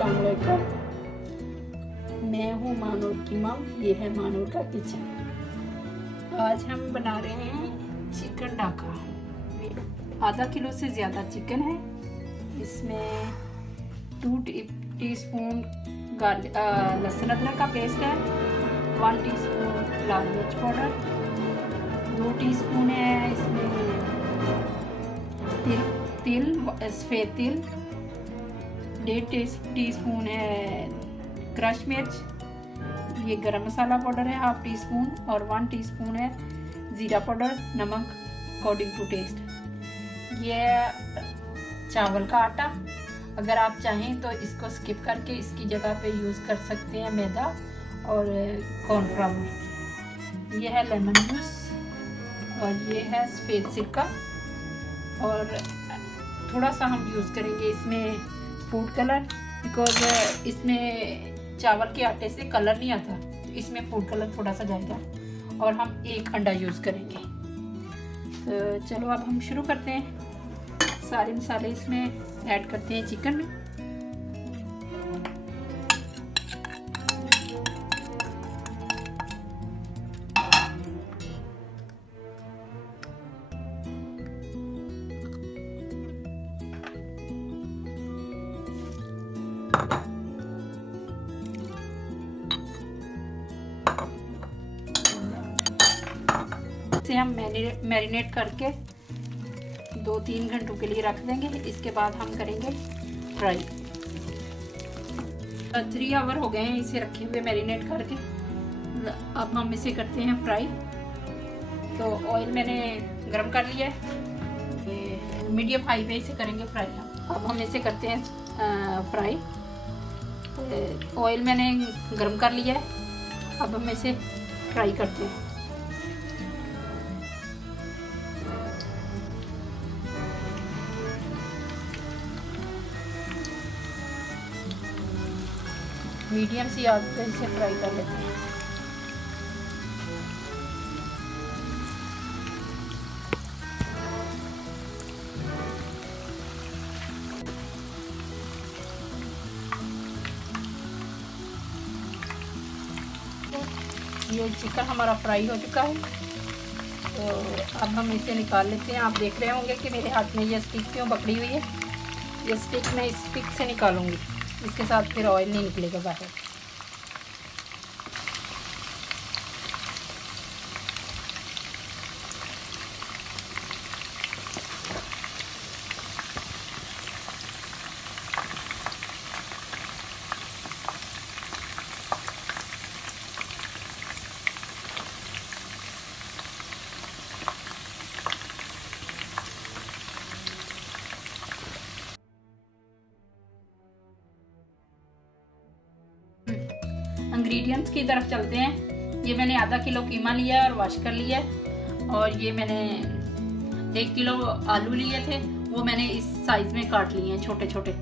अस्सलाम वालेकुम। मैं हूँ मानूर की मम, ये है मानूर का किचन। आज हम बना रहे हैं चिकन डाका। आधा किलो से ज़्यादा चिकन है। इसमें 2 टीस्पून लहसुन अदरक का पेस्ट है, 1 टीस्पून लाल मिर्च पाउडर, 2 टीस्पून है इसमें तिल सफ़ेद तिल, 1.5 टीस्पून है क्रश मिर्च, ये गरम मसाला पाउडर है 1/2 टीस्पून, और 1 टीस्पून है ज़ीरा पाउडर, नमक अकॉर्डिंग टू टेस्ट। ये चावल का आटा, अगर आप चाहें तो इसको स्किप करके इसकी जगह पे यूज़ कर सकते हैं मैदा और कॉर्नफ्लावर। ये है लेमन जूस, और ये है सफ़ेद सिरका, और थोड़ा सा हम यूज़ करेंगे इसमें फूड कलर, बिकॉज इसमें चावल के आटे से कलर नहीं आता, तो इसमें फूड कलर थोड़ा सा जाएगा, और हम 1 अंडा यूज़ करेंगे। तो चलो अब हम शुरू करते हैं। सारे मसाले इसमें ऐड करते हैं चिकन में। इसे हम मैरिनेट करके 2-3 घंटों के लिए रख देंगे। इसके बाद हम करेंगे फ्राई। 3 आवर हो गए हैं इसे रखे हुए मैरिनेट करके। अब हम इसे करते हैं फ्राई। तो ऑयल मैंने गरम कर लिया है, मीडियम हाई पे इसे करेंगे फ्राई। अब हम इसे करते हैं फ्राई। ऑयल मैंने गरम कर लिया है, अब हम इसे फ्राई करते हैं। मीडियम सी आंच पे इसे फ्राई कर लेते हैं। ये चिकन हमारा फ्राई हो चुका है, तो अब हम इसे निकाल लेते हैं। आप देख रहे होंगे कि मेरे हाथ में ये स्टिक क्यों पकड़ी हुई है। ये स्टिक मैं इस स्टिक से निकालूंगी, इसके साथ फिर ऑयल नहीं निकलेगा बाहर। इंग्रेडिएंट्स की तरफ चलते हैं। ये मैंने आधा किलो कीमा लिया है और वॉश कर लिया है, और ये मैंने 1 किलो आलू लिए थे, वो मैंने इस साइज़ में काट लिए हैं, छोटे छोटे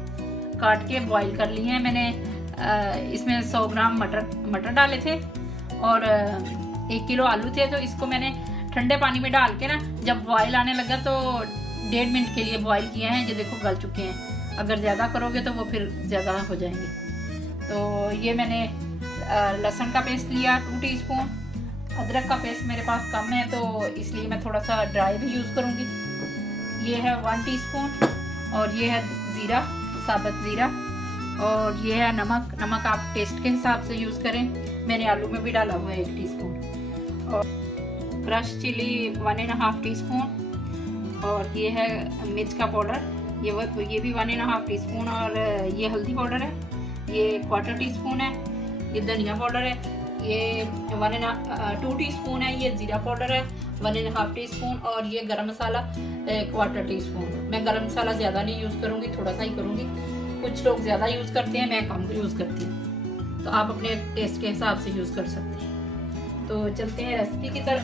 काट के बॉईल कर लिए हैं मैंने। इसमें 100 ग्राम मटर डाले थे, और 1 किलो आलू थे, तो इसको मैंने ठंडे पानी में डाल के ना, जब बॉईल आने लगा तो 1.5 मिनट के लिए बॉईल किए हैं। ये देखो गल चुके हैं। अगर ज़्यादा करोगे तो वो फिर ज़्यादा हो जाएंगे। तो ये मैंने लहसुन का पेस्ट लिया 2 टीस्पून, अदरक का पेस्ट मेरे पास कम है तो इसलिए मैं थोड़ा सा ड्राई भी यूज़ करूँगी। ये है 1 टीस्पून, और ये है ज़ीरा, साबुत ज़ीरा, और ये है नमक आप टेस्ट के हिसाब से यूज़ करें। मैंने आलू में भी डाला हुआ है 1 टीस्पून, और क्रश चिली 1.5 टीस्पून, और ये है मिर्च का पाउडर, ये भी 1.5 टीस्पून, और ये हल्दी पाउडर है, ये 1/4 टीस्पून है, ये धनिया पाउडर है, ये 2 टीस्पून है, ये ज़ीरा पाउडर है 1.5 टीस्पून, और ये गरम मसाला 1/4 टीस्पून। मैं गरम मसाला ज़्यादा नहीं यूज़ करूँगी, थोड़ा सा ही करूँगी। कुछ लोग ज़्यादा यूज़ करते हैं, मैं कम यूज़ करती हूँ, तो आप अपने टेस्ट के हिसाब से यूज़ कर सकते हैं। तो चलते हैं रेसिपी की तरफ,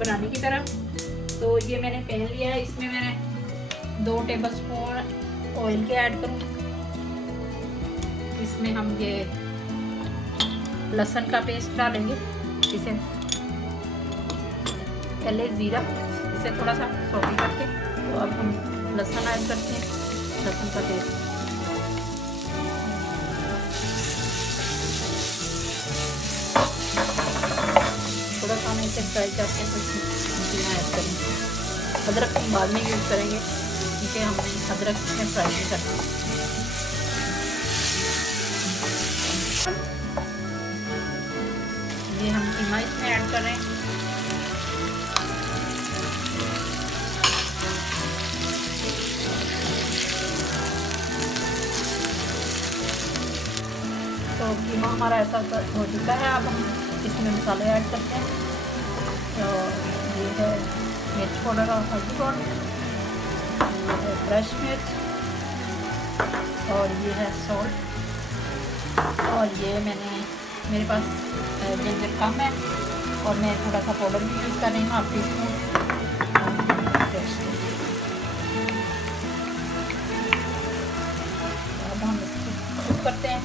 बनाने की तरफ। तो ये मैंने पैन लिया है, इसमें मैंने 2 टेबलस्पून ऑयल के ऐड करूँगी। इसमें हम ये लहसुन का पेस्ट डालेंगे। इसे पहले ज़ीरा, इसे थोड़ा सा सौटी करके, तो अब हम लहसुन ऐड करते हैं, लहसुन का पेस्ट। फ्राई करके तो कीमा ऐड करेंगे। अदरक हम बाद में यूज़ करेंगे क्योंकि हमने अदरक में फ्राई नहीं करना। ये हम कीमा इसमें ऐड कर रहे हैं। तो कीमा हमारा ऐसा हो चुका है। अब हम इसमें मसाले ऐड करते हैं। तो ये है मिर्च पाउडर और हल्दी पाउडर, ये है फ्रेश मिर्च, और ये है सॉल्ट, और ये मेरे पास जिंजर कम है और मैं थोड़ा सा पाउडर भी यूज़ कर रही हूँ, हाफ टी स्पून। अब हम इसको कुक करते हैं।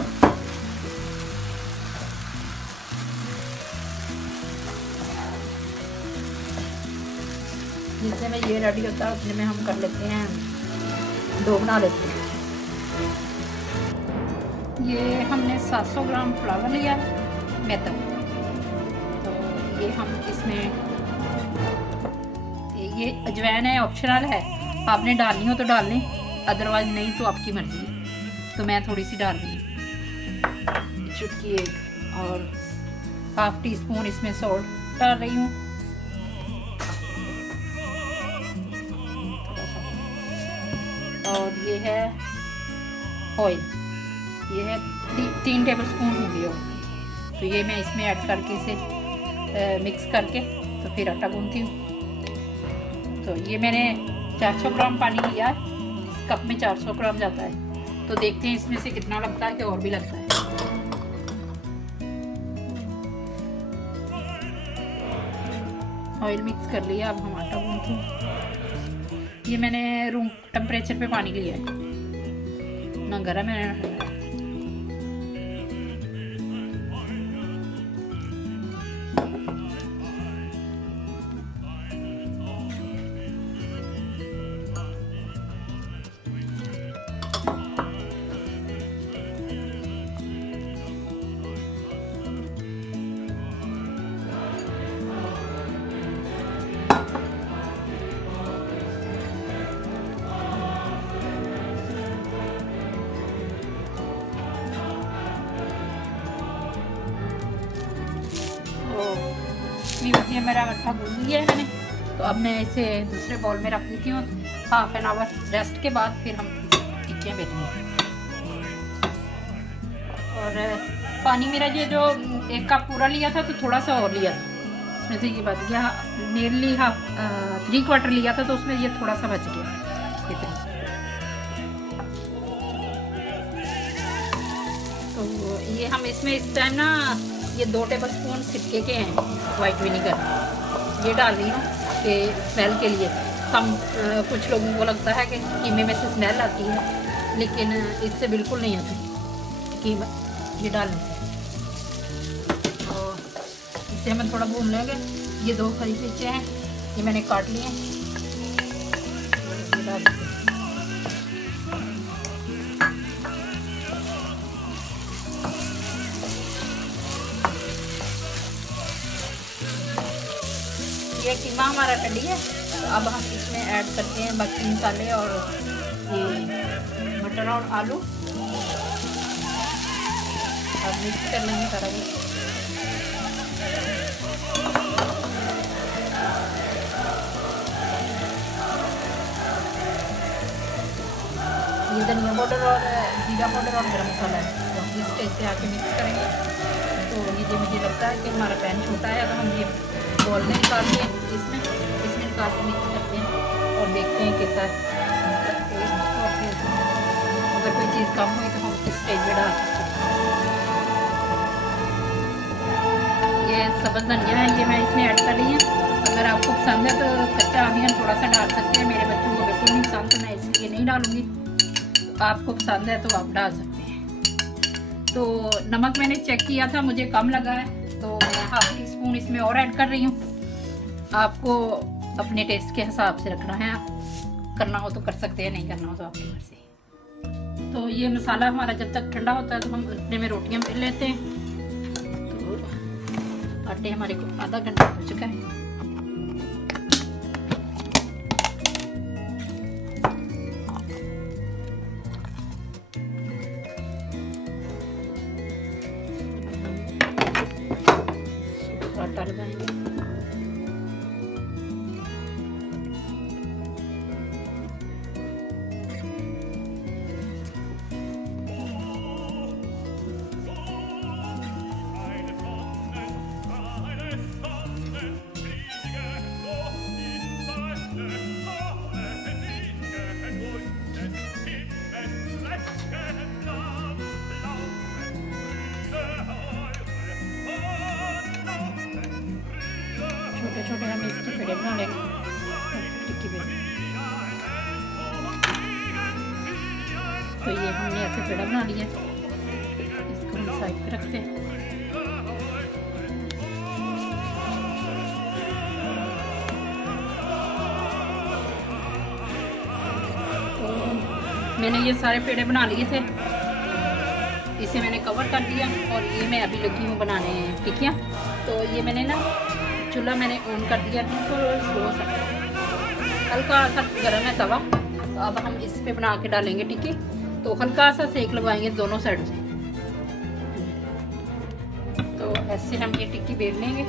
जितने में ये रेडी होता है उतने में हम कर लेते हैं, डो बना लेते हैं। ये हमने 700 ग्राम फ्लावर लिया मैदा। तो ये हम इसमें, ये अजवाइन है, ऑप्शनल है, आपने डालनी हो तो डाल लें, अदरवाइज नहीं तो आपकी मर्जी। तो मैं थोड़ी सी डाल रही हूँ, चुटकी एक, और हाफ टी स्पून इसमें सॉल्ट डाल रही हूँ। और ये है ऑयल, ये है 3 टेबल स्पून होगी ऑयल। तो ये मैं इसमें ऐड करके इसे मिक्स करके तो फिर आटा गूंथती हूँ। तो ये मैंने 400 ग्राम पानी लिया है, इस कप में 400 ग्राम जाता है। तो देखते हैं इसमें से कितना लगता है कि और भी लगता है। ऑयल मिक्स कर लिया, अब हम आटा गूंथते हैं। ये मैंने रूम टेम्परेचर पे पानी लिया है, ना गर्म है ना ठंडा। ये मेरा आटा गूंद लिया है मैंने। तो अब मैं इसे दूसरे बॉल में रख देती हूँ। हाफ एन आवर रेस्ट के बाद फिर हम टिक्कियाँ बेलेंगे। और पानी मेरा ये जो 1 कप पूरा लिया था तो थोड़ा सा और लिया था, उसमें से ये बच गया। नियरली हाफ 3/4 लिया था तो उसमें ये थोड़ा सा बच गया इतना। तो ये हम इसमें इस टाइम ना ये 2 टेबल स्पून सिरके के हैं, वाइट विनीगर, ये डाल रही हूँ कि स्मेल के लिए। कुछ लोगों को लगता है कि कीमे में से स्मेल आती है, लेकिन इससे बिल्कुल नहीं आती कीमा ये डालने से। तो इसे हम थोड़ा भून लेंगे। ये 2 हरी मिर्चें हैं, ये मैंने काट लिए हैं, ये डाल देते हैं। ये कीमा हमारा रेडी है। तो अब हम इसमें ऐड करते हैं बाकी मसाले और ये मटर और आलू, अब मिक्स कर लेंगे सारा कुछ। ये धनिया पाउडर और जीरा पाउडर और गरम मसाला है, तो हम इस स्टेज पे आके मिक्स करेंगे। तो ये मुझे लगता है कि हमारा पैन छोटा है, तो हम ये बॉल में निकाल के इसमें निकाल के मिक्स करते हैं और देखते हैं कैसा टेस्ट। और फिर अगर कोई चीज़ कम हुई तो हम इस स्टेज में डाल सकते हैं। ये सब्ज़ धनिया है, ये मैं इसमें ऐड कर रही हूँ। अगर आपको पसंद है तो कच्चा अनियन थोड़ा सा डाल सकते हैं। मेरे बच्चों को बिल्कुल नहीं पसंद, तो मैं इसलिए नहीं डालूँगी। तो आपको पसंद है तो आप डाल सकते हैं। तो नमक मैंने चेक किया था, मुझे कम लगा है, तो मैं हाफ टी स्पून इसमें और ऐड कर रही हूँ। आपको अपने टेस्ट के हिसाब से रखना है, करना हो तो कर सकते हैं, नहीं करना हो तो आपकी मर्जी। तो ये मसाला हमारा जब तक ठंडा होता है तो हम अपने में रोटियां बेल लेते हैं। तो आटे हमारे को आधा घंटा हो चुका है। तो ये हमने ऐसे पेड़ा बना लिया, इसको हम साइड पे रखते हैं। तो मैंने ये सारे पेड़े बना लिए थे, इसे मैंने कवर कर दिया और ये मैं अभी लगी हूँ बनाने टिक्कियाँ। तो ये मैंने ना चूल्हा मैंने ऑन कर दिया, बिल्कुल स्लो सा, हल्का सा गर्म है तवा। तो अब हम इस पे बना के डालेंगे टिक्की। तो हल्का सा सेक लगवाएंगे दोनों साइड से। तो ऐसे हम ये टिक्की बेल लेंगे।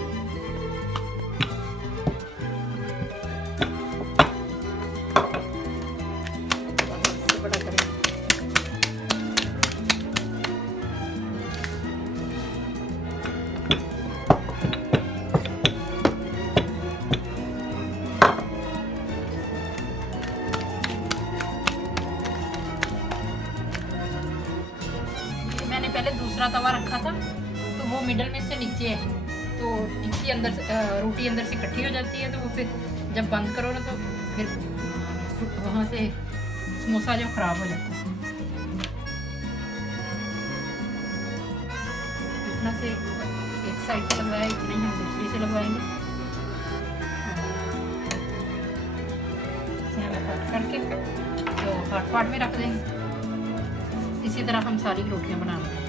पहले दूसरा तवा रखा था तो वो मिडल में से नीचे है, तो टिक्की अंदर से रोटी अंदर से इकट्ठी हो जाती है। तो वो फिर जब बंद करो ना तो फिर वहाँ से समोसा जो खराब हो जाता है। इतना से एक साइड से लगवाया, इतना ही हम दूसरी से लगवाएंगे। इसे हम कट करके तो हॉट पॉट में रख देंगे। इसी तरह हम सारी रोटियां बना लेंगे।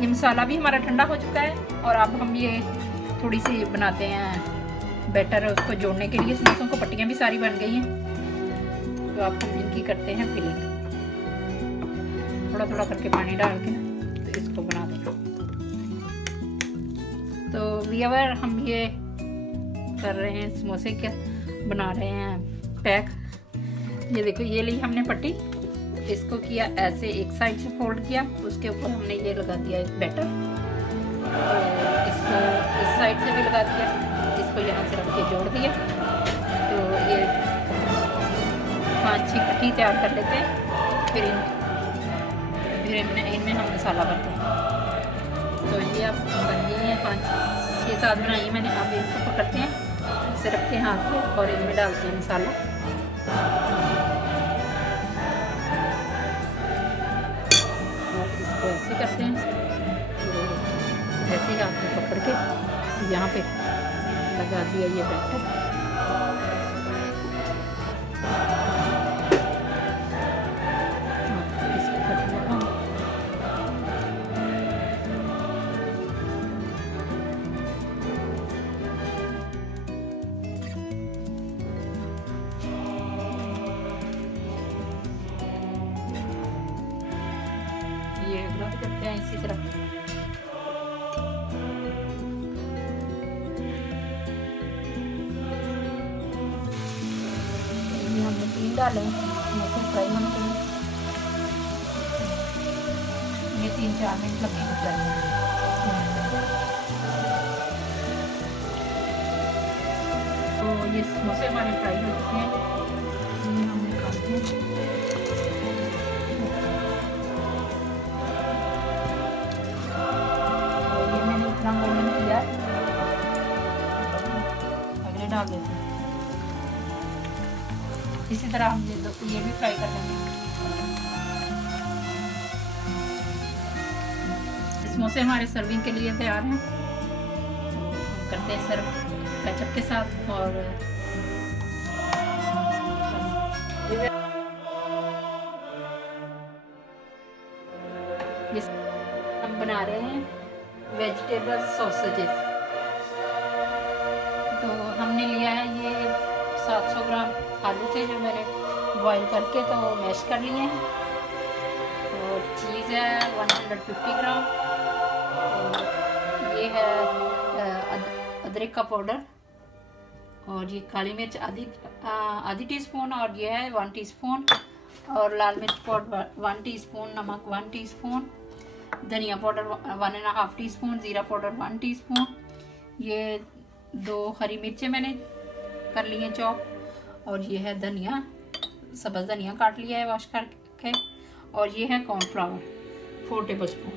ये मसाला भी हमारा ठंडा हो चुका है और अब हम ये थोड़ी सी बनाते हैं बैटर, उसको जोड़ने के लिए समोसों को। पट्टियाँ भी सारी बन गई हैं, तो अब हम इनकी करते हैं फिलिंग। थोड़ा थोड़ा करके पानी डाल के तो इसको बना देंगे। तो व्यूअर हम ये कर रहे हैं, समोसे क्या बना रहे हैं पैक। ये देखो, ये ली हमने पट्टी, इसको किया ऐसे एक साइड से फोल्ड किया, उसके ऊपर हमने ये लगा दिया एक बैटर, इसको इस साइड से भी लगा दिया, इसको यहाँ से रख के जोड़ दिया। तो ये 5-6 पट्टी तैयार कर लेते हैं, फिर इनमें हम मसाला भरते हैं। तो ये अब बन गई हैं 5-6-7 बनाई है मैंने। अब इनको पकड़ते हैं, इसे रखते हैं हाथ में और इनमें डालते हैं मसाला। और इसको ऐसे करते हैं, तो ऐसे ही हाथ में पकड़ के यहाँ पे लगा दिया ये बैटर। ये ग्लब करते हैं इसी तरह। ये हमने 3 डाले समोसे फ्राई होने के लिए। ये 3-4 मिनट लगेंगे। तो ये समोसे हमारे फ्राई हो चुके हैं, ये हम निकालते हैं। किया अगले डाल देते हैं। इसी तरह हम ये भी फ्राई कर लेंगे। समोसे हमारे सर्विंग के लिए तैयार हैं। हम करते हैं सर्व केचप के साथ। और हम बना रहे हैं वेजिटेबल सॉसेजेस। तो हमने लिया है ये 700 ग्राम आलू थे जो मैंने बॉईल करके तो मैश कर लिए हैं। और चीज़ है 150 ग्राम। और ये है अदरक का पाउडर। और ये काली मिर्च आधी टीस्पून। और ये है 1 टीस्पून। और लाल मिर्च पाउडर 1 टीस्पून। नमक 1 टीस्पून। धनिया पाउडर 1.5 टीस्पून। ज़ीरा पाउडर 1 टीस्पून। ये 2 हरी मिर्चें मैंने कर ली हैं चॉप। और ये है धनिया, सब्ज़ धनिया काट लिया है वॉश करके। और ये है कॉर्नफ्लावर 4 टेबलस्पून।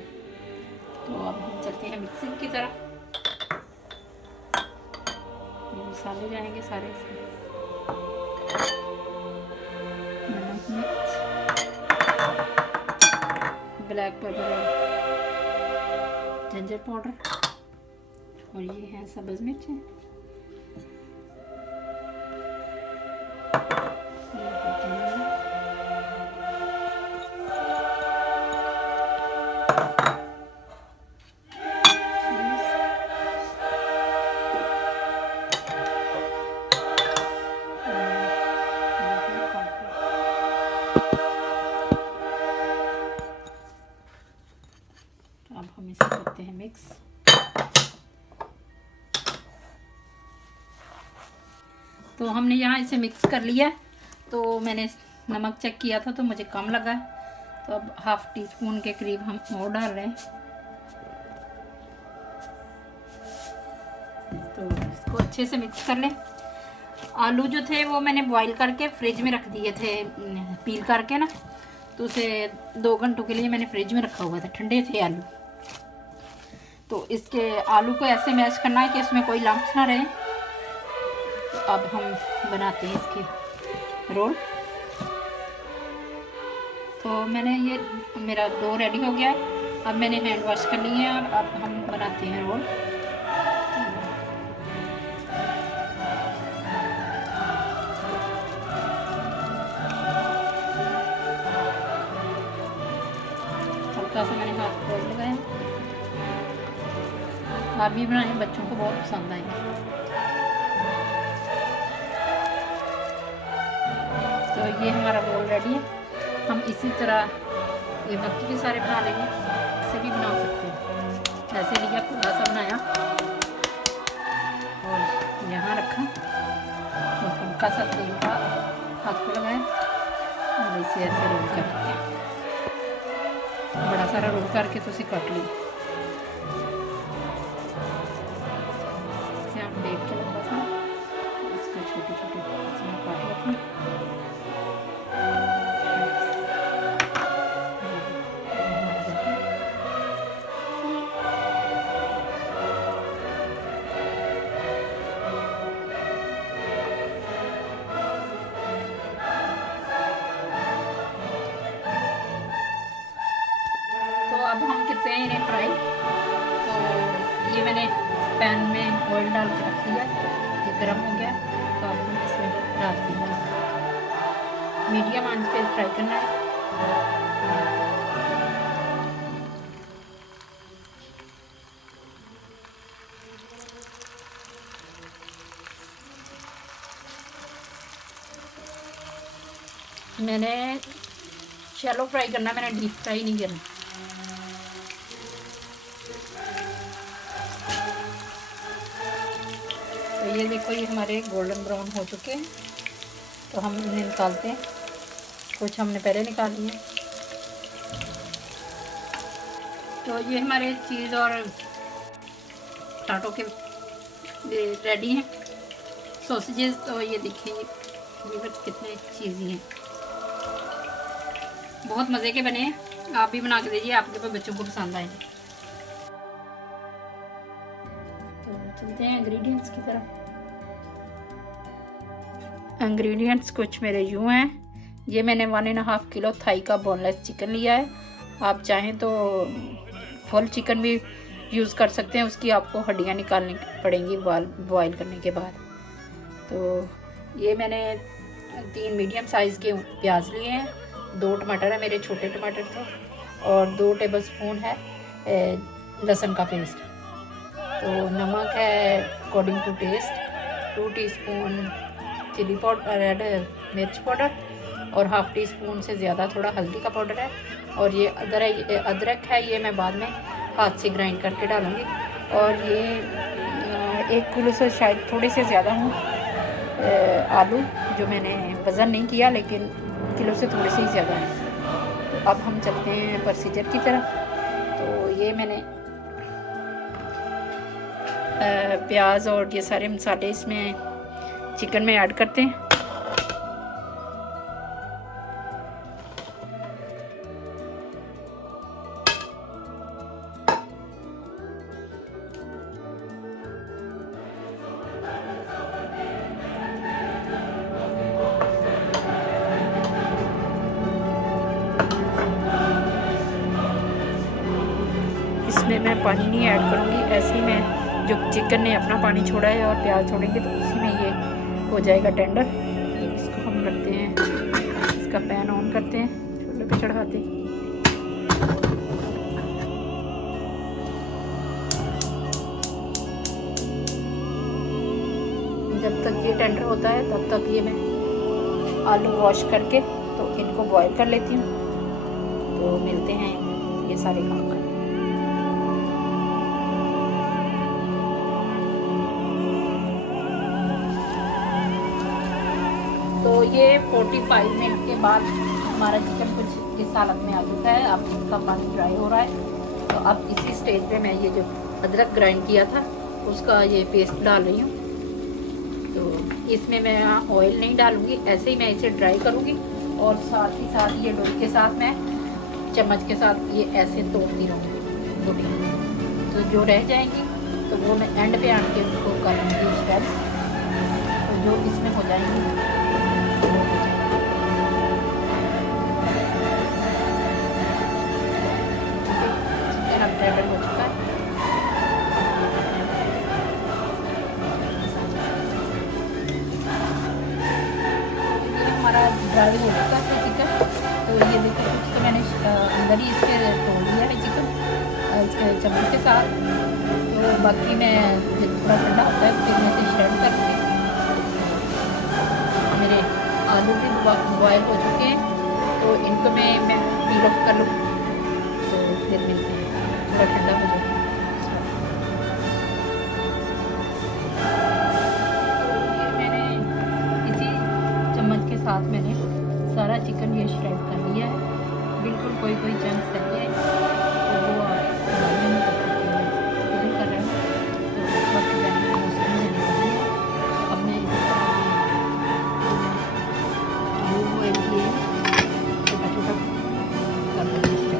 तो अब हम चलते हैं मिक्सिंग की तरफ। मसाले जाएंगे सारे इसमें। नमक, मिर्च, ब्लैक पेपर, जिंजर पाउडर, और ये है सब्ज़ मिर्च है। अब हम इसे करते हैं मिक्स। तो हमने यहाँ इसे मिक्स कर लिया। तो मैंने नमक चेक किया था तो मुझे कम लगा, तो अब हाफ टी स्पून के करीब हम और डाल रहे हैं। तो इसको अच्छे से मिक्स कर लें। आलू जो थे वो मैंने बॉईल करके फ्रिज में रख दिए थे, पील करके ना, तो उसे 2 घंटों के लिए मैंने फ्रिज में रखा हुआ था, ठंडे थे आलू। तो इसके आलू को ऐसे मैश करना है कि इसमें कोई लम्प्स ना रहे। तो अब हम बनाते हैं इसके रोल। तो मैंने ये मेरा डो रेडी हो गया है। अब मैंने हैंड वॉश कर लिए हैं और अब हम बनाते हैं रोल। हल्का सा मैंने हाथ रोल लगाया। आप भी बनाएं, बच्चों को बहुत पसंद आएंगे। तो ये हमारा रोल रेडी है। हम इसी तरह ये बाकी के सारे बना लेंगे, इसे भी बना सकते हैं। ऐसे लिया, थोड़ा सा बनाया और यहाँ रखा और हल्का सा तेल का हाथ को लगाया और इसे ऐसे रोल कर दिया। बड़ा सारा रोल करके तो इसे काट लिया। इसे हम देख के लंबा सा इसको छोटे छोटे इसमें काट लेते हैं। अब हम करते हैं इन्हें फ्राई। तो ये मैंने पैन में ऑयल डाल के रख दिया, ये गर्म हो गया। तो अब हम इसमें डाल देंगे। मीडियम आंच पे फ्राई करना है। मैंने शैलो फ्राई करना, मैंने डीप फ्राई नहीं करना। तो ये देखो, ये हमारे गोल्डन ब्राउन हो चुके हैं। तो हम इन्हें निकालते हैं। कुछ हमने पहले निकाल लिए। तो ये हमारे चीज़ और टाटो के रेडी हैं सॉसेजेस। तो ये देखिए, ये कितने चीज़ी हैं, बहुत मज़े के बने हैं। आप भी बना के दीजिए, आपके बच्चों को पसंद आएंगे। तो चलते हैं इंग्रेडिएंट्स की तरफ। इंग्रेडिएंट्स कुछ मेरे यूँ हैं। ये मैंने 1.5 किलो थाई का बोनलेस चिकन लिया है। आप चाहें तो फुल चिकन भी यूज़ कर सकते हैं, उसकी आपको हड्डियाँ निकालनी पड़ेंगी बॉयल करने के बाद। तो ये मैंने 3 मीडियम साइज़ के प्याज लिए हैं, 2 टमाटर है, मेरे छोटे टमाटर थे, और 2 टेबलस्पून है लहसुन का पेस्ट। तो नमक है according to taste, 2 teaspoon chili powder, red मिर्च पाउडर, और हाफ टी स्पून से ज़्यादा थोड़ा हल्दी का पाउडर है। और ये अदरक है, ये मैं बाद में हाथ से ग्राइंड करके डालूँगी। और ये 1 किलो से शायद थोड़े से ज़्यादा हूँ आलू, जो मैंने वज़न नहीं किया, लेकिन किलो से थोड़े से ही ज़्यादा है। तो अब हम चलते हैं प्रोसीजर की तरफ। तो ये मैंने प्याज और ये सारे मसाले इसमें चिकन में ऐड करते हैं। मैं पानी नहीं ऐड करूँगी, ऐसे ही मैं जो चिकन ने अपना पानी छोड़ा है और प्याज छोड़ेंगे तो उसी में ये हो जाएगा टेंडर। तो इसको हम रखते हैं, इसका पैन ऑन करते हैं, चूल्हे पे चढ़ाते हैं। जब तक ये टेंडर होता है तब तक ये मैं आलू वॉश करके तो इनको बॉईल कर लेती हूँ। तो मिलते हैं ये सारे काम कर। तो ये 45 मिनट के बाद हमारा चिकन कुछ इस हालत में आ चुका है। अब इसका पानी ड्राई हो रहा है। तो अब इसी स्टेज पे मैं ये जो अदरक ग्राइंड किया था उसका ये पेस्ट डाल रही हूँ। तो इसमें मैं ऑयल नहीं डालूँगी, ऐसे ही मैं इसे ड्राई करूँगी और साथ ही साथ ये लोई के साथ मैं चम्मच के साथ ये ऐसे तोड़ती रहूँगी रोटी। तो जो रह जाएंगी तो वो मैं एंड पे आन के उसको करूँगी स्टेप। तो जो इसमें हो जाएंगी चिकन अब टेंडर हो चुका है। हमारा ड्राई हो चुका है चिकन। तो ये देखो कुछ तो मैंने अंदर ही इसके तोड़ लिया है चिकन इसके चम्मच के साथ। तो बाकी मैं जब थोड़ा ठंडा होता है फिर मैं इसे श्रेड करूँगी। मेरे आलू भी बॉयल हो चुके हैं तो इनको मैं पील ऑफ कर लूँ। तो फिर मिलते हैं, थोड़ा ठंडा हो जाए। साथ मैंने सारा चिकन ये श्रेड कर लिया है, बिल्कुल कोई चंक्स रह गए तो वो आप नहीं कर सकते हैं, फिलिंग कर रहे हैं। तो इस वक्त मैंने मौसम में निकाली है। अब मैं इसका छोटा छोटा कर दूँगी।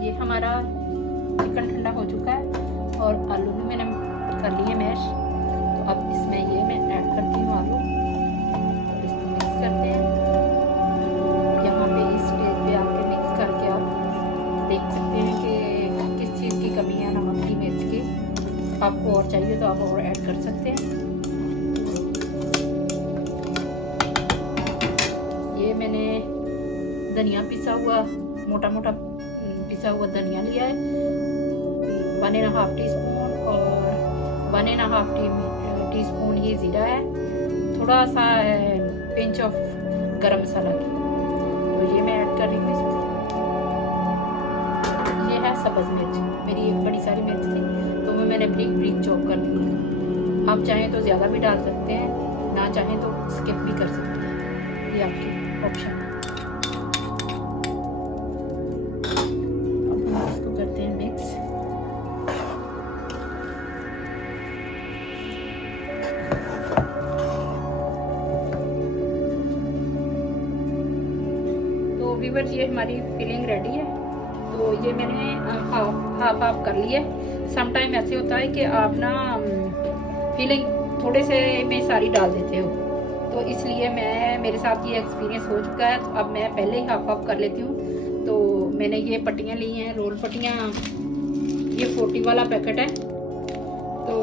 ये हमारा चिकन ठंडा हो चुका है और आलू भी मैंने कर लिए मैश। तो अब इसमें ये मैं ऐड करती हूँ आलू, इसको मिक्स करते हैं। यहाँ पे इस स्टेज पे आके मिक्स करके आप देख सकते हैं कि किस चीज़ की कमी है, नमक की, मिर्च की। आपको और चाहिए तो आप और ऐड कर सकते हैं। ये मैंने धनिया पिसा हुआ मोटा मोटा पिसा हुआ धनिया लिया है, 1.5 टीस्पून और 1.5 टीस्पून ही जीरा है, थोड़ा सा पिंच ऑफ गरम मसाला की। तो ये मैं ऐड कर रही हूँ इसमें। ये है सब्ज़ मिर्च, मेरी एक बड़ी सारी मिर्च थी तो वो मैंने ब्रीक ब्रीक चॉप कर ली है। आप चाहें तो ज़्यादा भी डाल सकते हैं, ना चाहें तो स्किप भी कर सकते हैं, ये आपकी ऑप्शन है। व्यूअर्स ये हमारी फिलिंग रेडी है। तो ये मैंने हाफ कर ली है। सम टाइम ऐसे होता है कि आप ना फिलिंग थोड़े से में सारी डाल देते हो, तो इसलिए मेरे साथ ये एक्सपीरियंस हो चुका है। तो अब मैं पहले ही हाफ कर लेती हूँ। तो मैंने ये पट्टियाँ ली हैं, रोल पट्टियाँ, ये 40 वाला पैकेट है। तो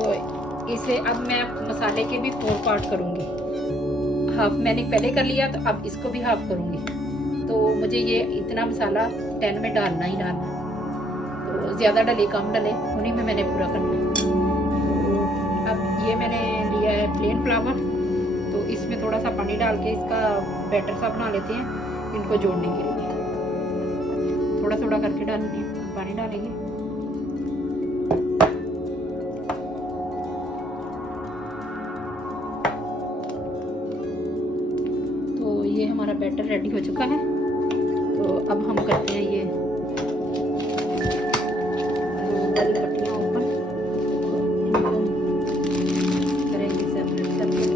इसे अब मैं मसाले के भी 4 पार्ट करूँगी। हाफ मैंने पहले कर लिया तो अब इसको भी हाफ करूँगी। तो मुझे ये इतना मसाला 10 में डालना ही डालना, तो ज़्यादा डले कम डले उन्हीं में मैंने पूरा करना है। तो अब ये मैंने लिया है प्लेन फ्लावर। तो इसमें थोड़ा सा पानी डाल के इसका बैटर सा बना लेते हैं इनको जोड़ने के लिए। थोड़ा थोड़ा करके डालेंगे, पानी डालेंगे। तो ये हमारा बैटर रेडी हो चुका है। तो अब हम करते हैं ये वाली पट्टियाँ ऊपर, इनको करेंगे सेपरेट सेपरेट।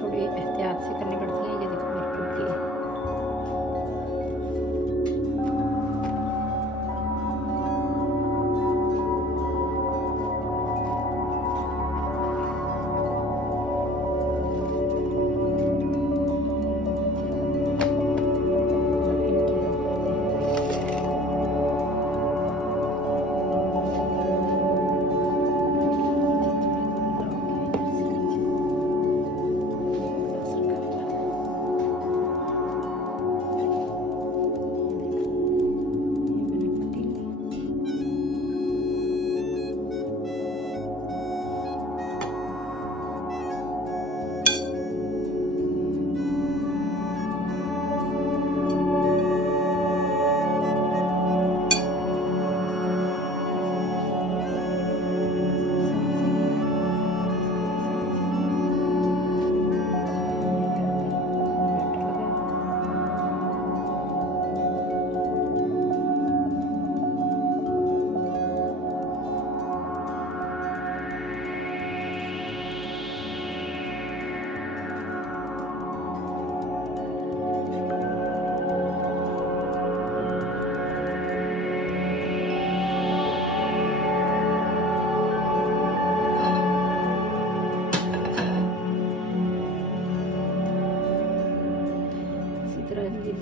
थोड़ी एहतियात से करनी पड़ती है। ये देखो मेरी टूट गई है।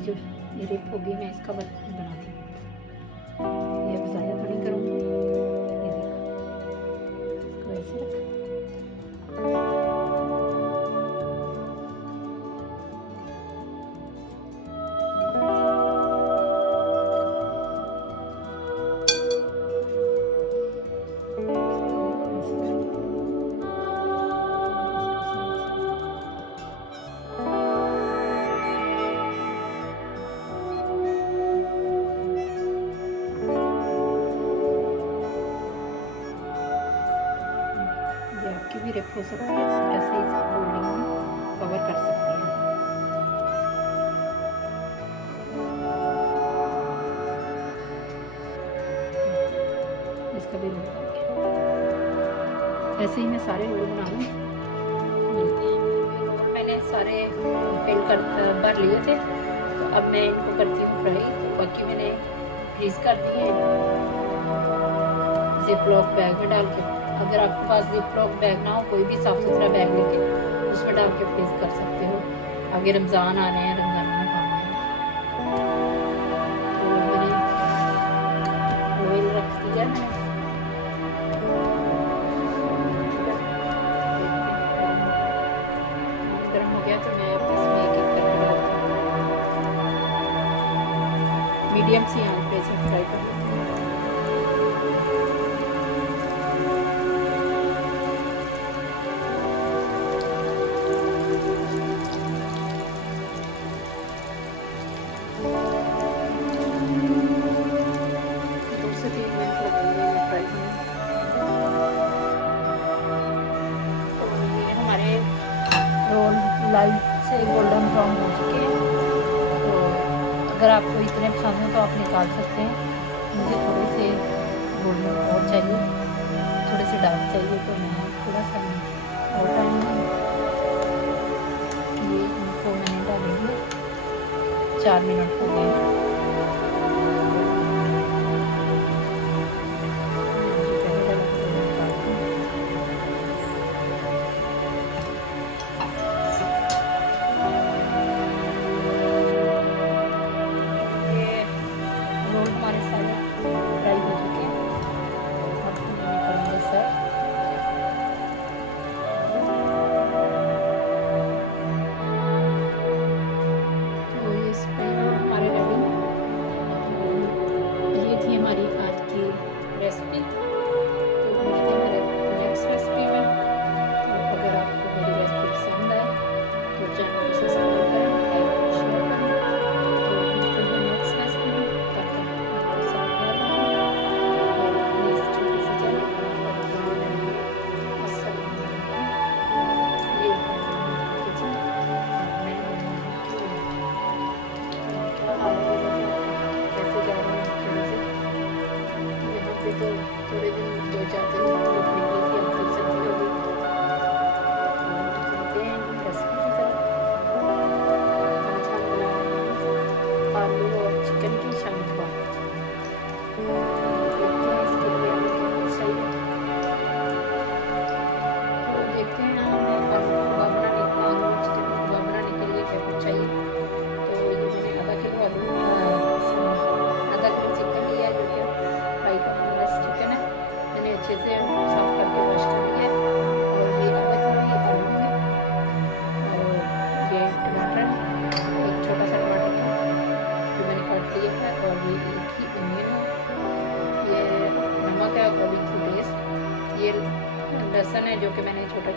जो ये रेप होगी मैं इसका बनाती हूँ। ये अब ज़्यादा तो नहीं करूँगी। ये देखो इसको ऐसे रखा। की भी रेप हो सकती है, ऐसे ही फोल्डिंग में कवर कर सकती हैं। इसका भी रोल हो गया। ऐसे ही मैं सारे रोल बनाऊंगी। रोल मैंने सारे फिल कर भर लिए थे, तो अब मैं इनको करती हूँ फ्राई। तो बाकी मैंने फ्रीज कर दिए जिप लॉक बैग में डाल के। अगर आपके पास जिप लॉक बैग ना हो, कोई भी साफ सुथरा बैग लेके उसमें डाल के फ्रीज कर सकते हो। आगे रमज़ान आ रहे हैं, रमज़ान में खाना है। तो मैंने ऑयल रख दिया है। गर्म हो गया तो मैं इसमें एक एक करके डालती हूँ। मीडियम सी आंच पे इसे फ्राई कर लेती हूँ। लाइट से गोल्डन ब्राउन हो चुके हैं। तो अगर आपको इतने पसंद हो तो आप निकाल सकते हैं। मुझे थोड़े से गोल्डन और चाहिए, थोड़े से डार्क चाहिए, तो मैं थोड़ा सा और टाइम ये इनको मैंने डालेंगे। 4 मिनट हो गए। तो ये स्प्रिंग रोल हमारे रेडी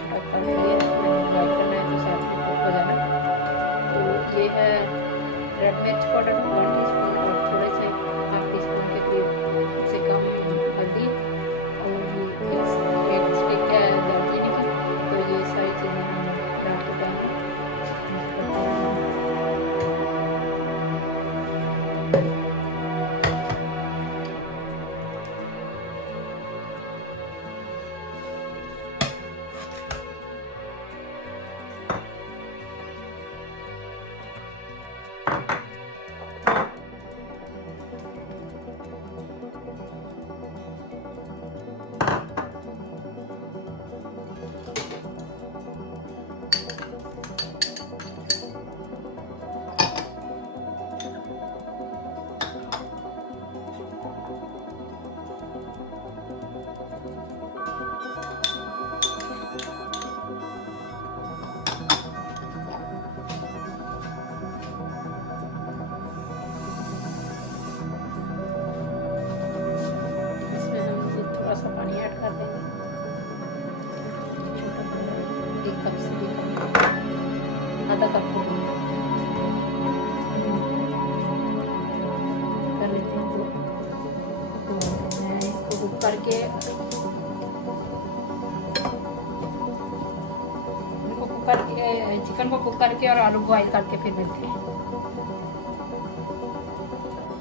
छोटा काट लिया, मैंने फ्राई करना है तो साथ में कुक हो जाना। तो ये है रेड मिर्च पाउडर 1 टीस्पून और थोड़े से हाफ टी स्पून के करीब से कम हल्दी और एक स्टिक है दालचीनी की। तो ये सारी चीज़ें हम डाल के पैन में पानी ऐड कर देंगे, 1 कप से भी कम, आधा कप कर लेते हैं। तो मैं इसको कुक करके चिकन को कुक करके और आलू बॉयल करके फिर मिलते हैं।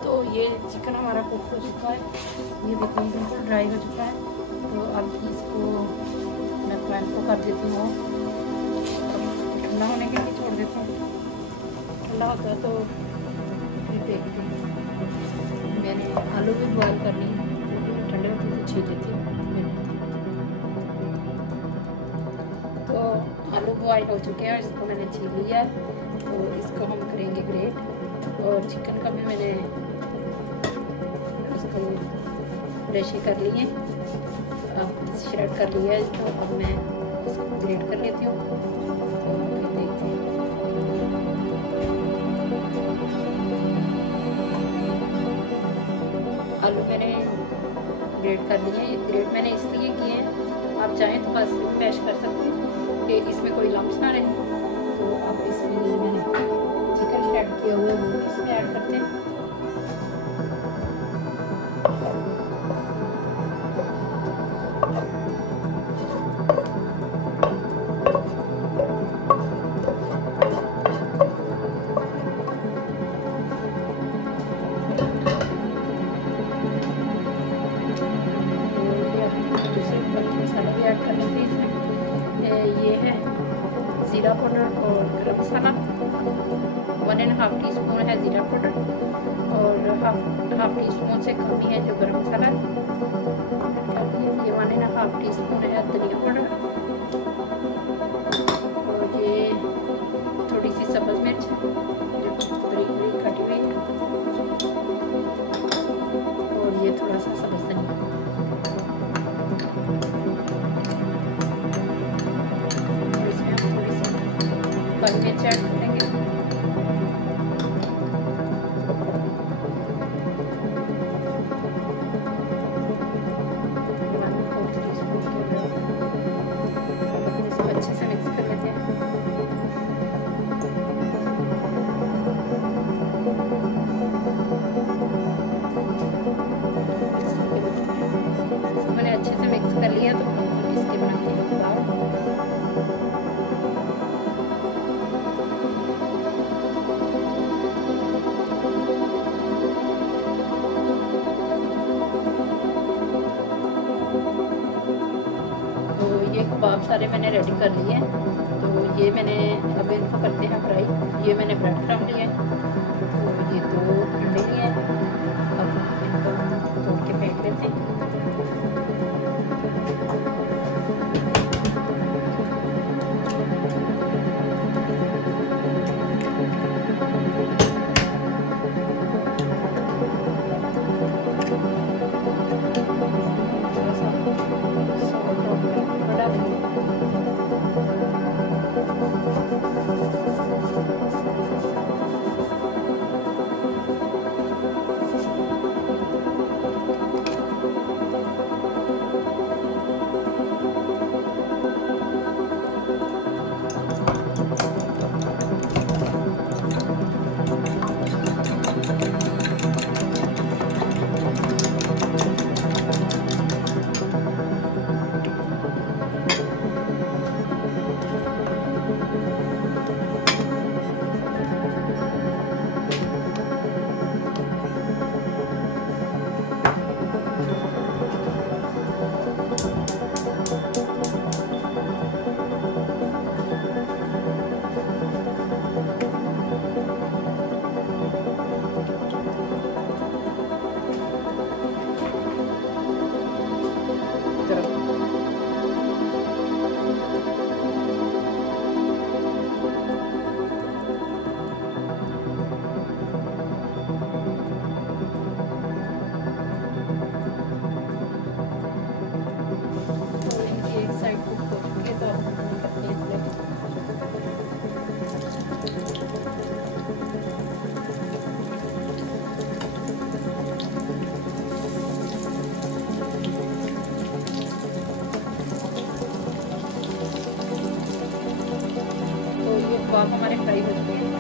तो ये चिकन हमारा कुक हो चुका है, ये भी बिल्कुल ड्राई हो चुका है। तो अब इसको मैं पैन को कर देती हूँ, ठंडा होने के लिए छोड़ देती हूँ। ठंडा होता है तो फिर देखती हूँ। मैंने आलू भी बॉयल कर ली, ठंडे होते तो छील देती हूँ मैंने। तो आलू बॉयल हो चुके हैं, इसको मैंने छील लिया है। तो इसको हम करेंगे ग्रेट, और चिकन का भी मैंने उसको ब्रश कर लिए, अब श्रेड कर लिया है। तो अब मैं इसको ग्रेट कर लेती हूँ। तो फिर देखते हैं। आलू मैंने ग्रेट कर लिए हैं। ग्रेट मैंने इसलिए किए हैं, आप चाहें तो बस मैश कर सकते हैं कि इसमें कोई लम्स ना रहे। तो अब इसमें मैंने चिकन श्रेड किया हुआ है वो भी इसमें ऐड करते हैं। मसाले भी ऐड कर लेते हैं इसमें। ये है ज़ीरा पाउडर और गरम मसाला, 1.5 टीस्पून है ज़ीरा पाउडर और हाफ टी स्पून से कम ही है जो गरम मसाला है। ये 1.5 टीस्पून है धनिया पाउडर, और ये थोड़ी सी सब्ज़ मिर्च जो बरीक बरीक कटी हुई है, और ये थोड़ा सा सब्ज़ धनिया। काली मिर्च ऐड कर देंगे। इसको अच्छे से मिक्स कर लेते हैं। इसको मैंने अच्छे से मिक्स कर लिया। तो इसके बनाते हैं पुलाव। ये कबाब सारे मैंने रेडी कर लिए हैं। तो ये मैंने अब इनको करते हैं फ्राई। ये मैंने ब्रेड क्रम्ब लिए हैं, तो ये 2 अंडे लिए हैं। अब इनको तोड़ के फेंक लेते हैं। थोड़ा सा सॉल्ट और पेपर डाल देंगे। कबाब हमारे फ्राई हो चुके हैं।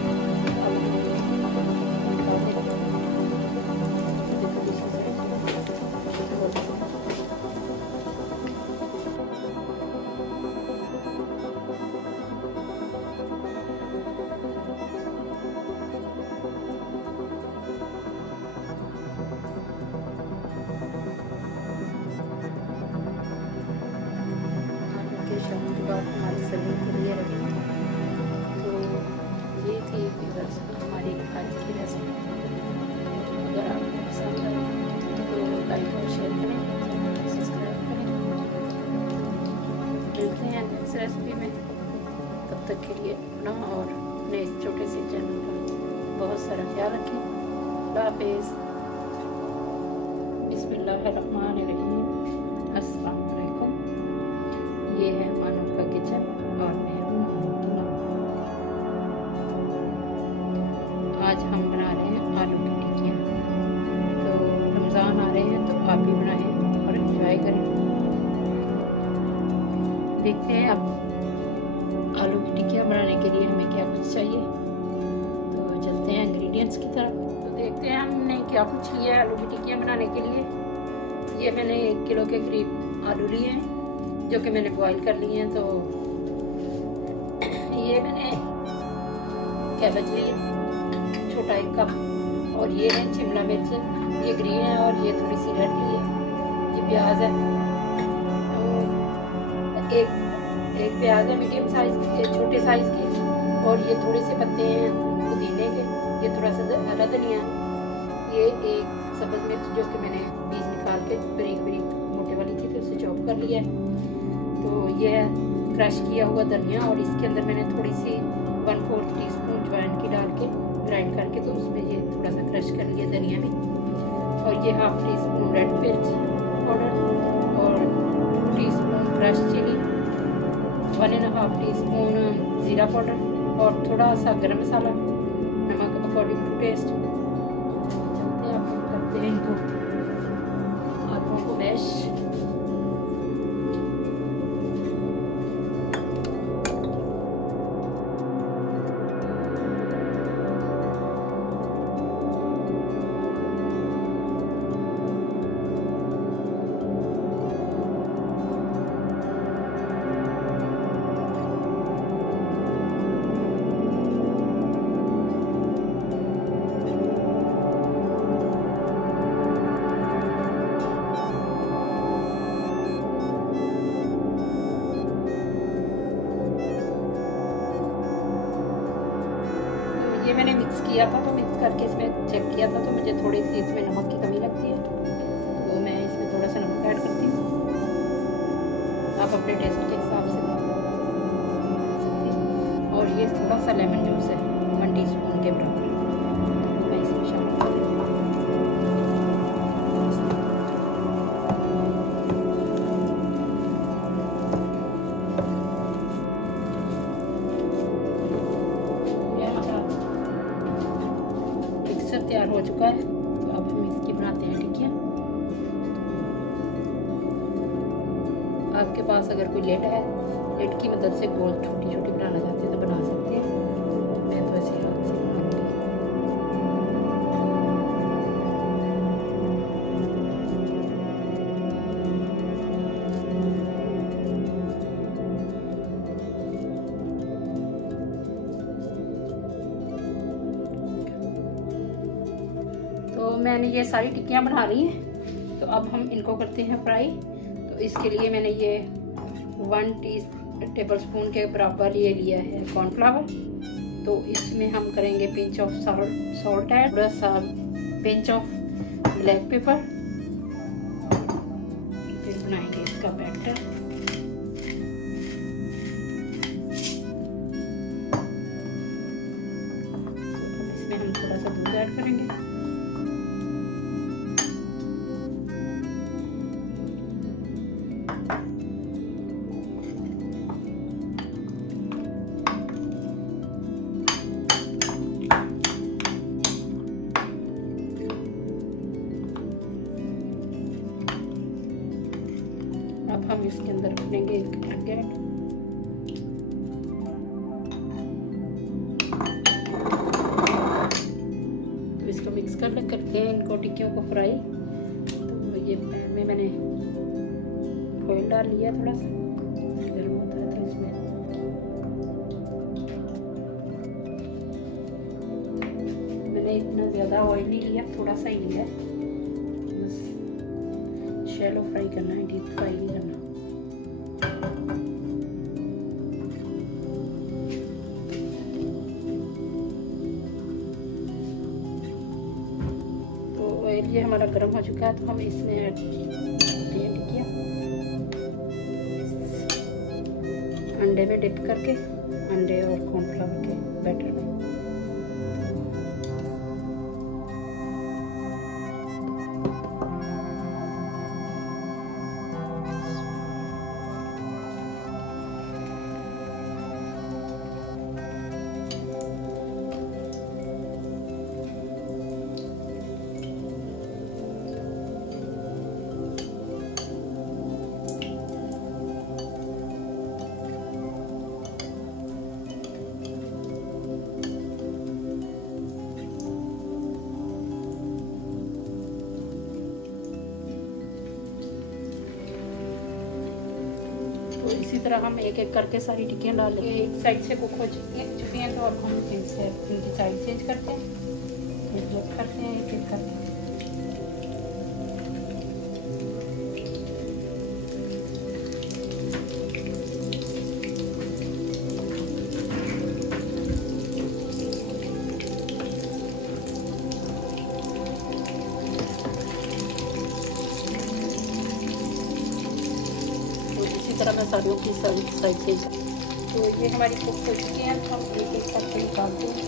शाम के बाद हमारी सर्विंग के लिए रखी। तो ये थी हमारी आज की रेसिपी। अगर आपको पसंद आए तो लाइक और शेयर करें, सब्सक्राइब करें। मिलते हैं नेक्स्ट रेसिपी में। तब तक के लिए अपना और अपने इस छोटे से चैनल का बहुत सारा ख्याल रखें। अल्लाह हाफिज़। बिस्मिल्लाहिर्रहमानिर्रहीम। अस्सलाम वालेकुम। ये है मानव का किचन और मैं हूँ मानव की माँ। आज हम बना रहे हैं आलू की टिक्कियाँ। तो रमज़ान आ रहे हैं तो आप भी बनाएं और एंजॉय करें। देखते हैं अब आलू की टिक्कियाँ बनाने के लिए हमें क्या कुछ चाहिए। तो चलते हैं इंग्रेडिएंट्स की तरफ। तो देखते हैं हमने क्या कुछ लिया है आलू की टिक्कियाँ बनाने के लिए। ये मैंने 1 किलो के करीब आलू लिए हैं जो कि मैंने बॉईल कर लिए हैं। तो ये मैंने कैबेज लिए छोटा 1 कप, और ये है शिमला मिर्च, ये ग्रीन है और ये थोड़ी सी रेड ली है। ये प्याज है, एक प्याज है मीडियम साइज के, छोटे साइज की, और ये थोड़े से पत्ते हैं पुदीने के। ये थोड़ा सा हरा धनिया है। ये 1 सब्ज़ मिर्च जो कि मैंने बीज निकाल के बारीक बारीक मोटे वाली थी तो उसे चॉप कर लिया है। तो ये है क्रश किया हुआ धनिया, और इसके अंदर मैंने थोड़ी सी 1/4 टीस्पून ज्वाइन की डाल के ग्राइंड करके तो उसमें ये थोड़ा सा क्रश कर लिया धनिया भी। और ये 1/2 टीस्पून रेड मिर्च पाउडर और 2 टीस्पून क्रश चिली, 1.5 टीस्पून ज़ीरा पाउडर और थोड़ा सा गरम मसाला, नमक अकॉर्डिंग टू टेस्ट। चलते हैं आप करते हैं इनको आलूओं को मैश। ये मैंने मिक्स किया था, तो मिक्स करके इसमें चेक किया था तो मुझे थोड़ी सी इसमें नमक की कमी लगती है, तो मैं इसमें थोड़ा सा नमक ऐड करती हूँ। आप अपने टेस्ट के हिसाब से डाल सकते हैं। और ये थोड़ा सा लेमन जूस है 1 टीस्पून के बराबर, तो मैं इसमें शामिल कर देती हूँ। तैयार हो चुका है, तो अब हम इसकी बनाते हैं टिक्कियाँ। आपके पास अगर कोई लेट है, लेट की मदद से गोल छोटी छोटी बनाना चाहते हैं तो बना सकते हैं। मैं तो ऐसे हाथ से बनाऊंगी। तो मैंने ये सारी टिक्कियाँ बना ली हैं, तो अब हम इनको करते हैं फ्राई। तो इसके लिए मैंने ये 1 टेबल स्पून के बराबर ये लिया है कॉर्नफ्लावर। तो इसमें हम करेंगे पिंच ऑफ सॉल्ट ऐड, थोड़ा सा पिंच ऑफ ब्लैक पेपर। फिर बनाएंगे इसका बैटर। इसमें हम थोड़ा सा दूध ऐड करेंगे। अब हम इसके अंदर भरेंगे एक एग। करते हैं इनको टिक्कियों को फ्राई। तो ये पैन में मैंने ऑयल डाल लिया, थोड़ा सा गर्म होता है तो इसमें मैंने इतना ज़्यादा ऑयल नहीं लिया, थोड़ा सा ही लिया है। बस शैलो फ्राई करना है, डीप फ्राई नहीं करना। ये हमारा गर्म हो चुका है, तो हम इसमें ऐड किया अंडे में डिप करके, अंडे और कॉर्नफ्लावर के बैटर में। इसी तरह हम एक एक करके सारी टिक्कियाँ डाल लेंगे। एक साइड से कुक हो चुकी हैं, तो अब हम इनसे इनकी साइड चेंज करते हैं, फ्लिप करते हैं, एक एक करते हैं। तरह मैं सारियों की साइड से। तो ये हमारी कुक हो चुकी हैं, तो हम एक एक करके निकालते हैं।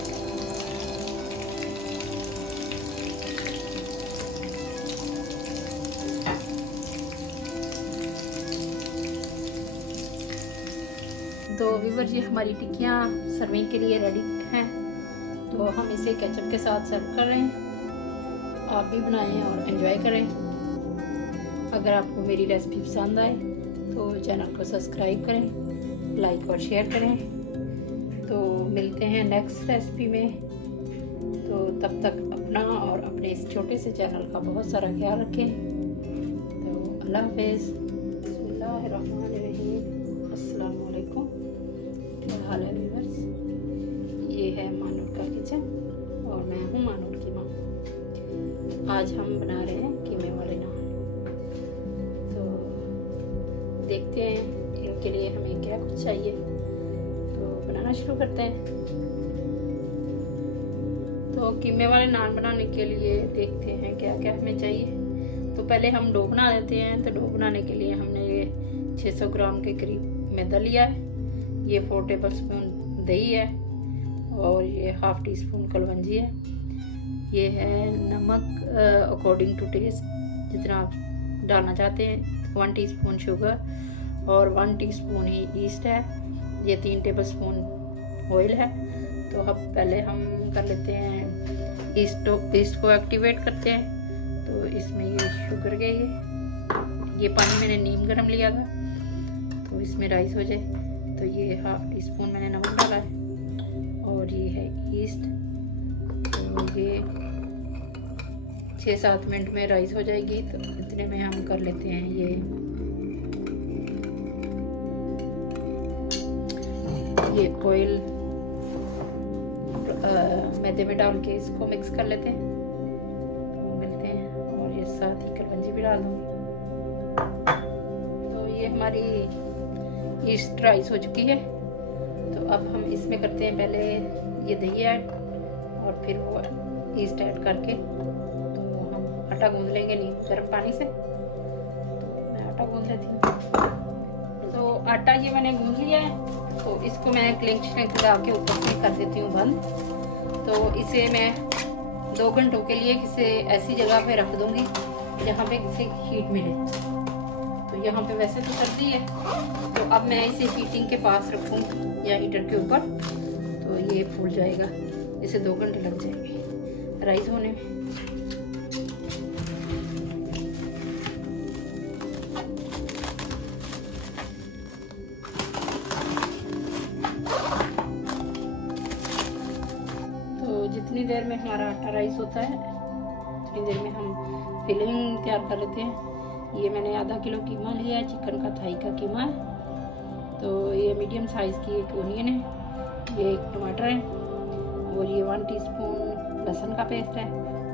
तो व्यूअर्स, ये हमारी टिक्कियाँ सर्विंग के लिए रेडी हैं। तो हम इसे केचप के साथ सर्व कर रहे हैं। आप भी बनाएं और एंजॉय करें। अगर आपको मेरी रेसिपी पसंद आए तो चैनल को सब्सक्राइब करें, लाइक और शेयर करें। तो मिलते हैं नेक्स्ट रेसिपी में। तो तब तक अपना और अपने इस छोटे से चैनल का बहुत सारा ख्याल रखें। तो अल्लाह हाफ़िज़। बिस्मिल्लाहिर्रहमानिर्रहीम। अस्सलाम वालेकुम। क्या हाल है व्यूअर्स? ये है मानूर का किचन और मैं हूँ मानूर की माँ। आज हम बना रहे हैं कीमे वाले नान। देखते हैं इनके लिए हमें क्या कुछ चाहिए, तो बनाना शुरू करते हैं। तो कीमे वाले नान बनाने के लिए देखते हैं क्या क्या हमें चाहिए। तो पहले हम डो बना देते हैं। तो डो बनाने के लिए हमने ये 600 ग्राम के करीब मैदा लिया है, ये 4 टेबल स्पून दही है और ये ½ टी स्पून कलवंजी है। ये है नमक अकॉर्डिंग टू टेस्ट, जितना आप डालना चाहते हैं। 1 टीस्पून शुगर और 1 टीस्पून ही ईस्ट है। ये 3 टेबलस्पून ऑयल है। तो अब पहले हम कर लेते हैं ईस्ट को एक्टिवेट करते हैं। तो इसमें ये शुगर के ये पानी मैंने नीम गरम लिया था, तो इसमें राइस हो जाए। तो ये ½ टीस्पून मैंने नमक डाला है और ये है ईस्ट। तो ये 6-7 मिनट में राइस हो जाएगी। तो इतने में हम कर लेते हैं ये ऑयल मैदे में डाल के इसको मिक्स कर लेते हैं। तो मिलते हैं, और ये साथ ही कलवंजी भी डाल दूँगी। तो ये हमारी ईस्ट राइस हो चुकी है। तो अब हम इसमें करते हैं पहले ये दही ऐड और फिर वो ईस्ट ऐड करके आटा गूंद लेंगे गर्म पानी से। तो मैं आटा गूंद लेती हूँ। तो आटा ये मैंने गूंद लिया है। तो इसको मैं क्लिंच लगा के ऊपर से कर देती हूँ बंद। तो इसे मैं 2 घंटों के लिए किसी ऐसी जगह पे रख दूँगी जहाँ पे किसी हीट मिले। तो यहाँ पे वैसे तो सर्दी है, तो अब मैं इसे हीटिंग के पास रखूँगी या हीटर के ऊपर। तो ये फूल जाएगा। इसे 2 घंटे लग जाएंगे राइस होने में। जितनी देर में हमारा आटा राइस होता है, उतनी देर में हम फिलिंग तैयार कर लेते हैं। ये मैंने आधा किलो कीमा लिया है, चिकन का थाई का कीमा है। तो ये मीडियम साइज़ की एक ओनियन है, ये एक टमाटर है, और ये 1 टीस्पून लहसुन का पेस्ट है,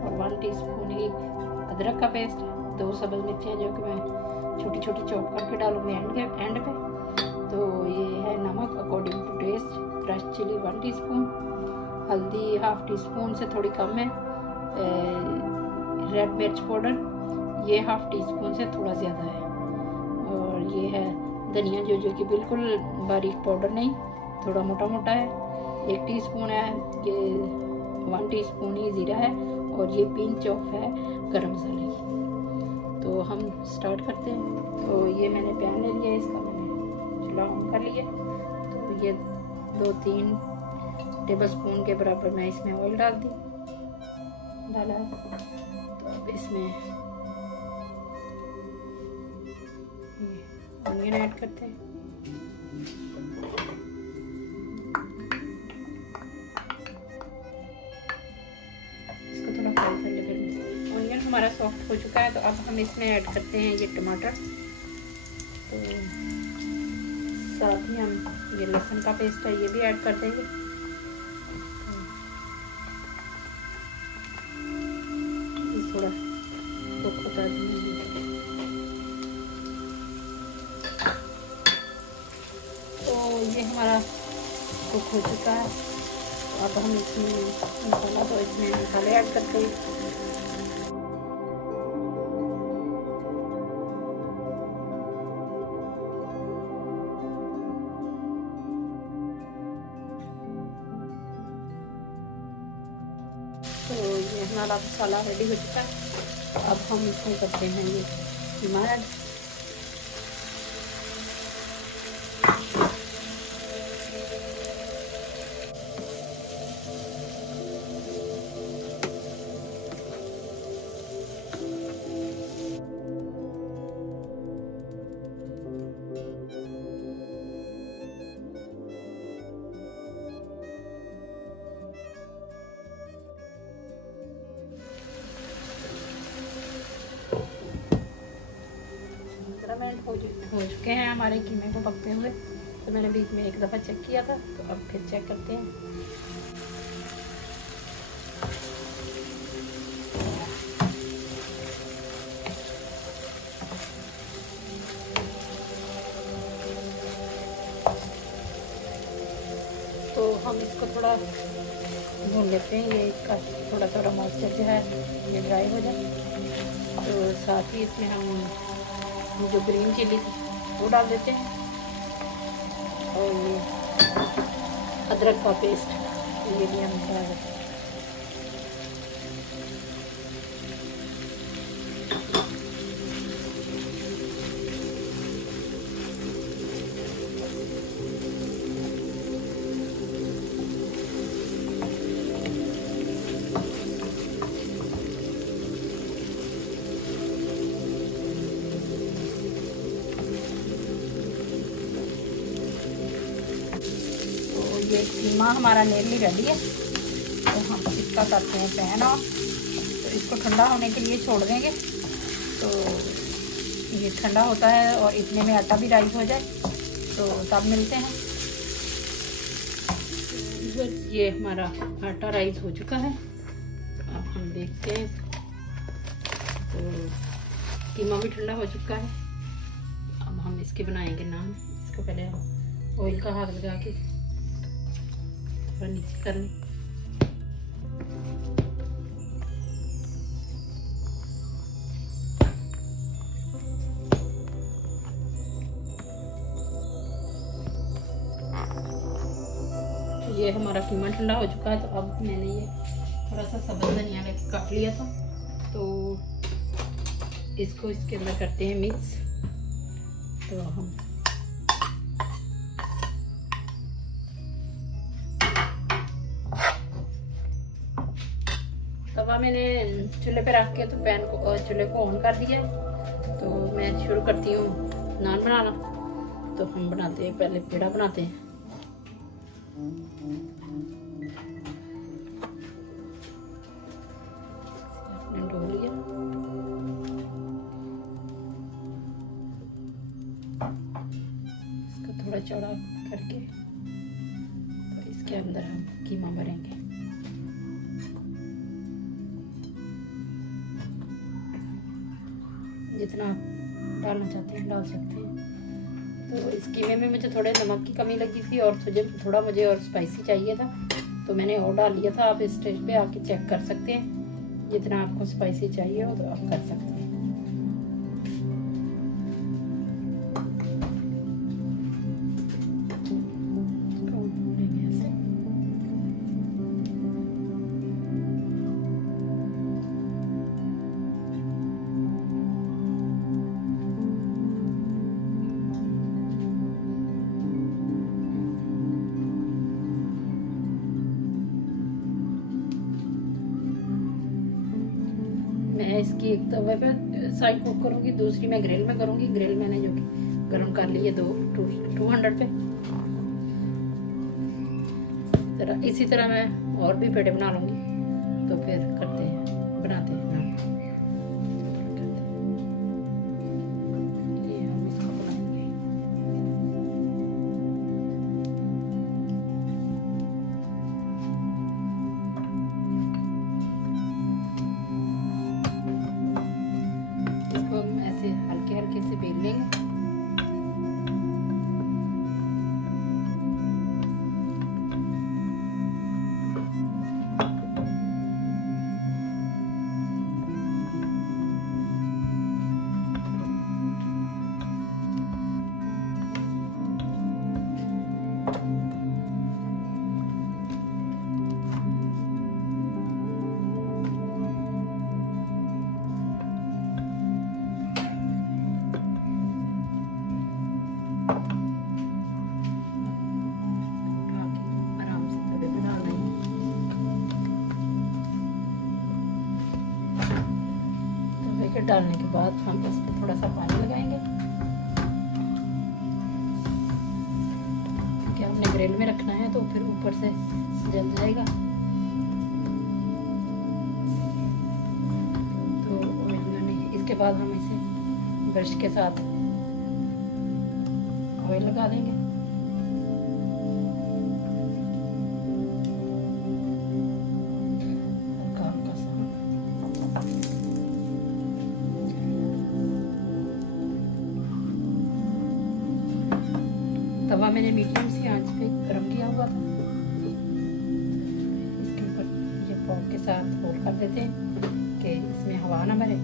और 1 टीस्पून ही अदरक का पेस्ट है, 2 सब्ज़ मिर्चें जो कि मैं छोटी छोटी चॉप करके डालूँगी एंड पे। तो ये है नमक according to taste, fresh chili 1 teaspoon, हल्दी 1/2 टीस्पून से थोड़ी कम है, रेड मिर्च पाउडर ये 1/2 टीस्पून से थोड़ा ज़्यादा है, और ये है धनिया जो कि बिल्कुल बारीक पाउडर नहीं, थोड़ा मोटा मोटा है, 1 टीस्पून है, ये 1 टीस्पून ही ज़ीरा है, और ये पिंच ऑफ है गरम मसाले की। तो हम स्टार्ट करते हैं। तो ये मैंने पैन ले लिया, इसका मैंने चूल्हा ऑन कर लिया। तो ये 2-3 टेबलस्पून के बराबर मैं इसमें ऑयल डाला है। तो अब इसमें ऑनियन ऐड करते हैं। इसको थोड़ा फ्राई कर ले। फिर ऑनियन हमारा सॉफ्ट हो चुका है, तो अब हम इसमें ऐड करते हैं ये टमाटर। तो साथ ही हम ये लहसुन का पेस्ट है, ये भी ऐड कर देंगे। थोड़ा कुक होता है। तो ये हमारा कुक हो चुका है। अब हम इसमें मसाले ऐड करते हैं। तो ये हमारा मसाला रेडी हो चुका है। अब हम इसमें करते हैं ये कीमा ऐड। मिनट हो चुके हैं हमारे कीमे को पकते हुए। तो मैंने बीच में एक दफ़ा चेक किया था, तो अब फिर चेक करते हैं। तो हम इसको थोड़ा भून लेते हैं, ये इसका थोड़ा थोड़ा मॉइस्चर जो है ये ड्राई हो जाए। तो साथ ही इसमें हम जो ग्रीन चिली वो डाल देते हैं, और ये अदरक का पेस्ट ये भी हम डाल देते हैं। ये कीमा हमारा नियरली रेडी है। तो हम इसका करते हैं पैन ऑफ। तो इसको ठंडा होने के लिए छोड़ देंगे। तो ये ठंडा होता है और इतने में आटा भी राइस हो जाए, तो तब मिलते हैं। ये हमारा आटा राइस हो चुका है। तो अब हम देखते हैं। तो कीमा भी ठंडा हो चुका है। अब हम इसके बनाएंगे नान। इसको पहले हम ऑयल का हाथ लगा के नीचे कर लें। तो ये हमारा कीमा ठंडा हो चुका है। तो अब मैंने ये थोड़ा सा सब्ज़ धनिया लेके काट लिया था, तो इसको इसके अंदर करते हैं मिक्स। तो हम तवा मैंने चूल्हे पे रख के तो पैन को चूल्हे को ऑन कर दिया है। तो मैं शुरू करती हूँ नान बनाना। तो हम बनाते हैं, पहले पेड़ा बनाते हैं। अपने डो चौड़ा करके तो इसके अंदर हम कीमा भरेंगे। जितना डालना चाहते हैं डाल सकते हैं। तो इस कीमे में मुझे थोड़े नमक की कमी लगी थी और मुझे और स्पाइसी चाहिए था, तो मैंने और डाल लिया था। आप इस स्टेज पे आके चेक कर सकते हैं, जितना आपको स्पाइसी चाहिए हो तो आप कर सकते हैं। मैं इसकी एक तवे पे साइड कुक करूँगी, दूसरी मैं ग्रिल में करूँगी। ग्रिल मैंने जो कि गर्म कर ली है 200 पे। इसी तरह मैं और भी पेड़े बना लूँगी। तो फिर करते हैं, बनाते हैं ना। ये हम इसको बनाएंगे। इसको हम ऐसे हल्के हल्के से बेल लेंगे। डालने के बाद हम इस पर थोड़ा सा पानी लगाएंगे, क्योंकि हमने ग्रिल में रखना है तो फिर ऊपर से जल जाएगा। तो इसके बाद हम इसे ब्रश के साथ ऑयल लगा देंगे। तवा मैंने मीडियम सी आंच पे गरम किया हुआ था। इसके ऊपर ये फोक के साथ होल्ड कर देते हैं कि इसमें हवा ना भरे।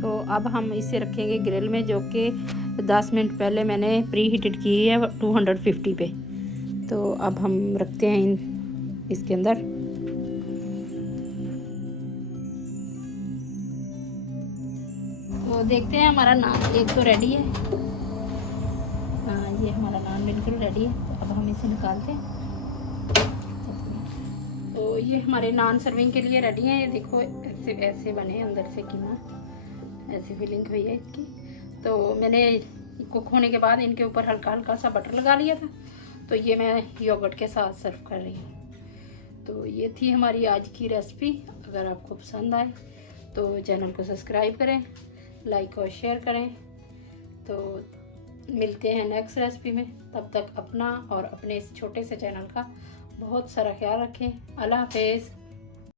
तो अब हम इसे रखेंगे ग्रिल में, जो कि 10 मिनट पहले मैंने प्री हीटेड की है 250 पे। तो अब हम रखते हैं इसके अंदर। तो देखते हैं, हमारा नान एक तो रेडी है। ये हमारा नान बिल्कुल रेडी है। तो अब हम इसे निकालते हैं। तो ये हमारे नान सर्विंग के लिए रेडी हैं। ये देखो ऐसे ऐसे बने अंदर से कीमा, ऐसी फीलिंग हुई है इसकी। तो मैंने कुक होने के बाद इनके ऊपर हल्का हल्का सा बटर लगा लिया था। तो ये मैं योगर्ट के साथ सर्व कर रही हूँ। तो ये थी हमारी आज की रेसिपी। अगर आपको पसंद आए तो चैनल को सब्सक्राइब करें, लाइक और शेयर करें। तो मिलते हैं नेक्स्ट रेसिपी में। तब तक अपना और अपने इस छोटे से चैनल का बहुत सारा ख्याल रखें। अल्लाह हाफिज़।